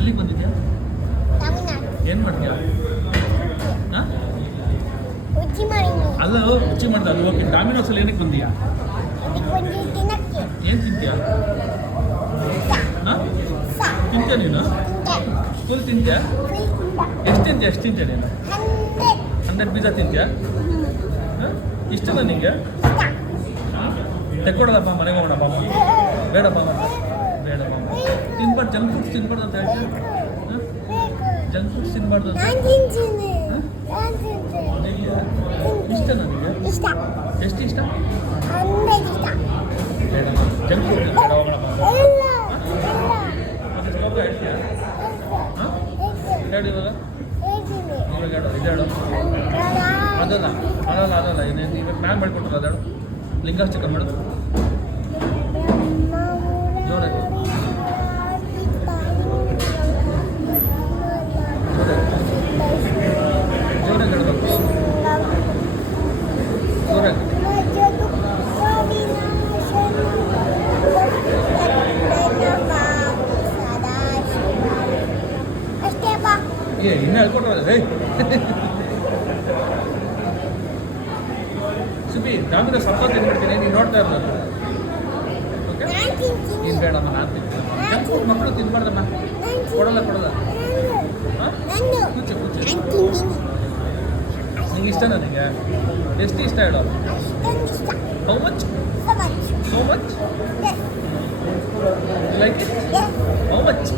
ಎಲ್ಲಿಗೆ ಬಂದಿದ್ಯಾ? ತಮಿಳ್ನಾಡು. ಏನು ಮಾಡ್ತೀಯಾ? ಹಾಂ ಉಜ್ಜಿ ಮಾಡಿನಿ. ಅಲ್ಲ ರುಚಿ ಮಾಡ್ದೆ ಅದು ಓಕೆ. ಡಾಮಿನೋಸಲ್ಲಿ ಏನಕ್ಕೆ ಬಂದೀಯಾ? ಅದಕ್ಕೆ ಒಂದು ತಿನ್ನಕ್ಕೆ. ಏನು ತಿಂತೀಯಾ? ಹಾಂ ತಿಂತೀಯ ನೀನು? ಫುಲ್ ತಿಂತೀಯಾ? ಎಷ್ಟು ತಿಂತೀಯ ನೀನು? 100 ಪಿಜ್ಜಾ ತಿಂತೀಯಾ? ಹಾಂ ಇಷ್ಟನಾ ನಿಂಗೆ? ತೆಕ್ಕೊಡೋದಪ್ಪ ಮನೆಗೆ ಹೋಗೋಣ ಪಾಪ. ಬೇಡಪ್ಪ ಬೇಡಪ್ಪ ತಿನ್ಬಾರ್ದು, ಜಂಕ್ ಫುಡ್ಸ್ ತಿನ್ಬಾರ್ದು ಅಂತ ಹೇಳ್ತೀವಿ. ಹಾಂ ಜಂಕ್ ಫುಡ್ಸ್ ತಿನ್ಬಾರ್ದು ಅಂತ ಇಷ್ಟ ನನಗೆ. ಎಷ್ಟು ಇಷ್ಟ? ಬೇಡಮ್ಮ ಜಂಕ್ ಫುಡ್ ಬೇಡ, ಹೋಗೋಣ ಮತ್ತೆ ಸ್ಟೋವ್ ಹೇಳ್ತೀಯಾ? ಹಾಂ ಇದಾಡು ಇವಾಗ ಇದಾಡು ಅದಲ್ಲ ಅದಲ್ಲ ಅದಲ್ಲ ಇನ್ನೇನು ಈಗ ಪ್ಲ್ಯಾನ್ ಮಾಡಿಕೊಟ್ರಲ್ಲ ಅದಾಡು. ಲಿಂಗಾಸ್ ಚಿಕನ್ ಮಾಡು ಜೋರಾಗಿ ಜೋರಾಗಿ ಹೇಳ್ಬೇಕು ಜೋರಾಗಿ. ಇನ್ನು ಹೇಳ್ಕೊಟ್ರಲ್ಲ ರೇ ಸುಬಿ ನಾನು ಸ್ವಲ್ಪ ತಿನ್ಬಿಡ್ತೀನಿ, ನೀನು ನೋಡ್ತಾ ಇರಲ್ಲ. ಓಕೆ ನೀನು ಬೇಡಮ್ಮ, ನಾನು ತಿಂತೀನಿ. ಮಕ್ಕಳು ತಿನ್ಬಾರ್ದಮ್ಮ, ಕೊಡಲ್ಲ ಹಾಂ ಕೂಚೆ ನಿಂಗೆ ಇಷ್ಟ ನನಗೆ ಎಷ್ಟು ಇಷ್ಟ ಹೇಳೋ? How much? So much like it? How much?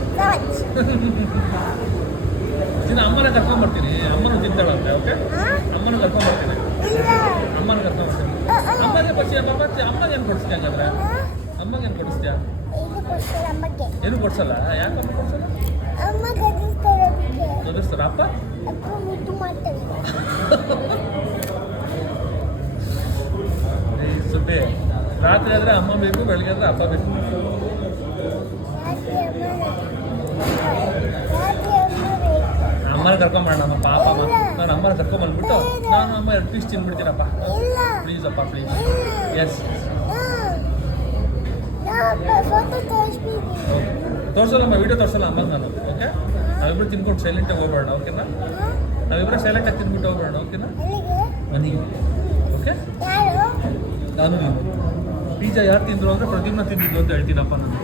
ದಿನ ಅಮ್ಮನ ಕರ್ಕೊಂಡ್ಬರ್ತೀನಿ, ಅಮ್ಮನೂ ತಿಂತಾಳಂತೆ. ಓಕೆ ಅಮ್ಮನ ಕರ್ಕೊಂಡ್ಬರ್ತೀನಿ, ಅಮ್ಮನ ಕರ್ಕೊಂಡ್ಬರ್ತೀನಿ. ಅಮ್ಮಗೆ ಬರ್ತೀಯ ಪಾಪ? ಅಮ್ಮಗೆ ಏನು ಕೊಡಿಸ್ತೀಯ ಹಂಗಾದ್ರೆ? ಅಮ್ಮಗೆ ಏನು ಕೊಡಿಸ್ತೀಯ? ಏನು ಕೊಡ್ಸಲ್ಲ? ಯಾಕೆ ಅಮ್ಮ ಕೊಡ್ಸಲ್ಲ? ಗದಿಸ್ತಾರ ಅಪ್ಪ? ಸುಬ್ಬಿ ರಾತ್ರಿ ಆದರೆ ಅಮ್ಮ ಬೇಕು, ಬೆಳಗ್ಗೆ ಆದರೆ ಅಪ್ಪ ಬೇಕು. ಅಮ್ಮನ ಕರ್ಕೊಂಬರೋಣ ನಮ್ಮ ಪಾಪ. ನಾನು ಅಮ್ಮನ ಕರ್ಕೊಂಬಂದ್ಬಿಟ್ಟು ನಾನು ಅಮ್ಮ 2 ಪೀಸ್ ತಿನ್ಬಿಡ್ತೀನಪ್ಪ. ಪ್ಲೀಸ್ ಅಪ್ಪ ಪ್ಲೀಸ್. ಎಸ್ ತೋರಿಸಲ್ಲಮ್ಮ, ವೀಡಿಯೋ ತೋರಿಸಲ್ಲ ಅಮ್ಮಗೆ ನಾನು. ಓಕೆ ನಾವಿಬ್ಬರು ತಿನ್ಕೊಂಡು ಸೈಲೆಂಟಾಗಿ ಹೋಗ್ಬೇಡ. ಓಕೆನಾ? ನಾವಿಬ್ಬರು ಸೈಲೆಂಟಾಗಿ ತಿನ್ಬಿಟ್ಟು ಹೋಗ್ಬೇಡ. ಓಕೆನಾ? ಮನೆಗೆ. ಓಕೆ ನಾನು ಪಿಜ್ಜಾ ಯಾರು ತಿಂದರು ಅಂದರೆ ಪ್ರದೀಪ್ನ ತಿಂದಿದ್ದು ಅಂತ ಹೇಳ್ತೀನಪ್ಪ ನಾನು.